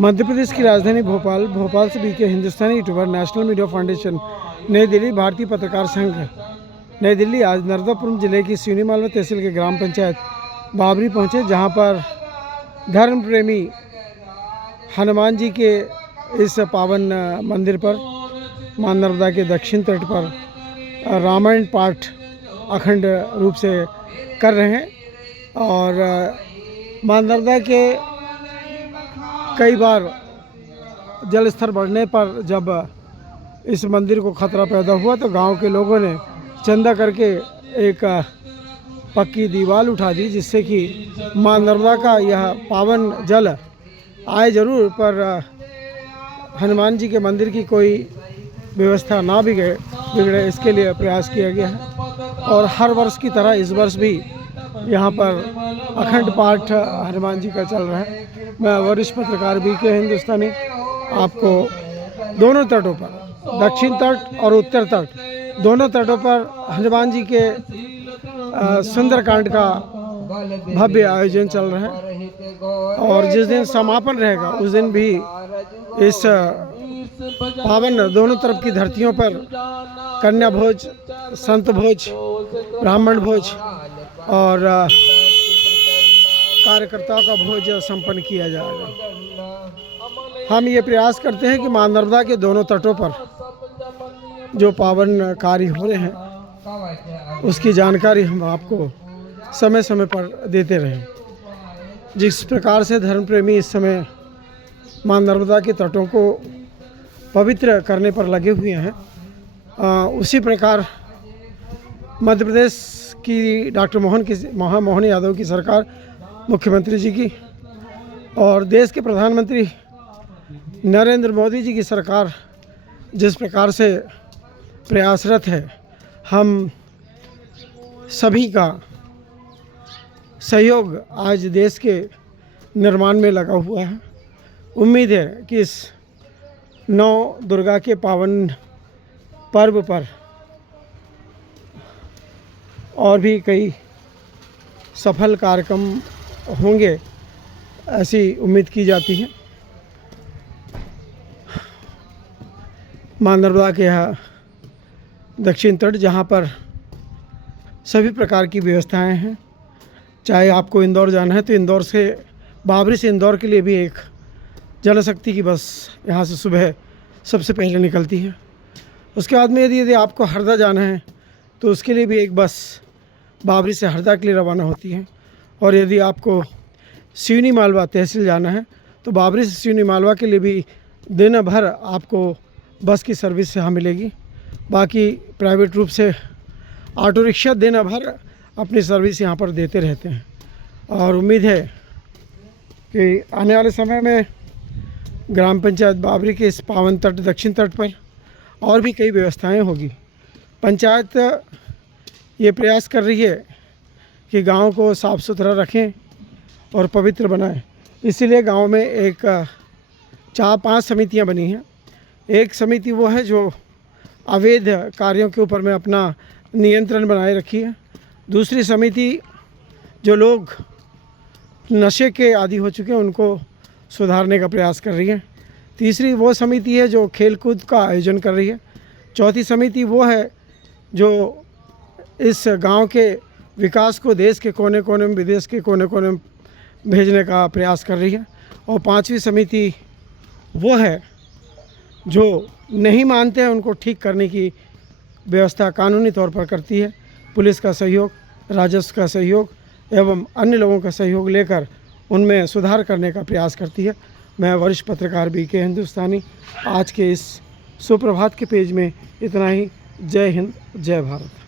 मध्य प्रदेश की राजधानी भोपाल से बीके हिंदुस्तानी यूट्यूबर नेशनल मीडिया फाउंडेशन नई दिल्ली भारतीय पत्रकार संघ नई दिल्ली आज नर्मदापुरम जिले की सिवनी मालवा तहसील के ग्राम पंचायत बाबरी पहुंचे, जहां पर धर्म प्रेमी हनुमान जी के इस पावन मंदिर पर मां नर्मदा के दक्षिण तट पर रामायण पाठ अखंड रूप से कर रहे हैं। और मां नर्मदा के कई बार जल स्तर बढ़ने पर जब इस मंदिर को खतरा पैदा हुआ तो गांव के लोगों ने चंदा करके एक पक्की दीवार उठा दी, जिससे कि मां नर्मदा का यह पावन जल आए जरूर, पर हनुमान जी के मंदिर की कोई व्यवस्था ना बिगड़े इसके लिए प्रयास किया गया है। और हर वर्ष की तरह इस वर्ष भी यहाँ पर अखंड पाठ हनुमान जी का चल रहा है। मैं वरिष्ठ पत्रकार बीके हिंदुस्तानी आपको दोनों तटों पर, दक्षिण तट और उत्तर तट, दोनों तटों पर हनुमान जी के सुंदरकांड का भव्य आयोजन चल रहा है। और जिस दिन समापन रहेगा उस दिन भी इस पावन दोनों तरफ की धरतियों पर कन्या भोज, संत भोज, ब्राह्मण भोज और कार्यकर्ताओं का भोज संपन्न किया जाएगा। हम ये प्रयास करते हैं कि मां नर्मदा के दोनों तटों पर जो पावन कार्य हो रहे हैं उसकी जानकारी हम आपको समय समय पर देते रहें। जिस प्रकार से धर्म प्रेमी इस समय मां नर्मदा के तटों को पवित्र करने पर लगे हुए हैं, उसी प्रकार मध्य प्रदेश की डॉक्टर मोहन यादव की सरकार, मुख्यमंत्री जी की, और देश के प्रधानमंत्री नरेंद्र मोदी जी की सरकार जिस प्रकार से प्रयासरत है, हम सभी का सहयोग आज देश के निर्माण में लगा हुआ है। उम्मीद है कि इस नौ दुर्गा के पावन पर्व पर और भी कई सफल कार्यक्रम होंगे, ऐसी उम्मीद की जाती है। मां नर्मदा के यहाँ दक्षिण तट, जहाँ पर सभी प्रकार की व्यवस्थाएं हैं, चाहे आपको इंदौर जाना है तो इंदौर से, बाबरी से इंदौर के लिए भी एक जल शक्ति की बस यहाँ से सुबह सबसे पहले निकलती है। उसके बाद में यदि आपको हरदा जाना है तो उसके लिए भी एक बस बाबरी से हरदा के लिए रवाना होती है। और यदि आपको सिवनी मालवा तहसील जाना है तो बाबरी से सिवनी मालवा के लिए भी दिन भर आपको बस की सर्विस यहाँ मिलेगी। बाकी प्राइवेट रूप से ऑटो रिक्शा दिन भर अपनी सर्विस यहाँ पर देते रहते हैं। और उम्मीद है कि आने वाले समय में ग्राम पंचायत बाबरी के इस पावन तट, दक्षिण तट पर और भी कई व्यवस्थाएं होगी। पंचायत ये प्रयास कर रही है कि गांव को साफ़ सुथरा रखें और पवित्र बनाएं। इसीलिए गांव में एक 4-5 समितियां बनी हैं। एक समिति वो है जो अवैध कार्यों के ऊपर में अपना नियंत्रण बनाए रखी है। दूसरी समिति जो लोग नशे के आदी हो चुके हैं उनको सुधारने का प्रयास कर रही है। तीसरी वो समिति है जो खेल कूद का आयोजन कर रही है। चौथी समिति वो है जो इस गांव के विकास को देश के कोने कोने में, विदेश के कोने कोने में भेजने का प्रयास कर रही है। और पांचवी समिति वो है जो नहीं मानते हैं उनको ठीक करने की व्यवस्था कानूनी तौर पर करती है। पुलिस का सहयोग, राजस्व का सहयोग एवं अन्य लोगों का सहयोग लेकर उनमें सुधार करने का प्रयास करती है। मैं वरिष्ठ पत्रकार बीके हिंदुस्तानी आज के इस सुप्रभात के पेज में इतना ही। जय हिंद, जय भारत।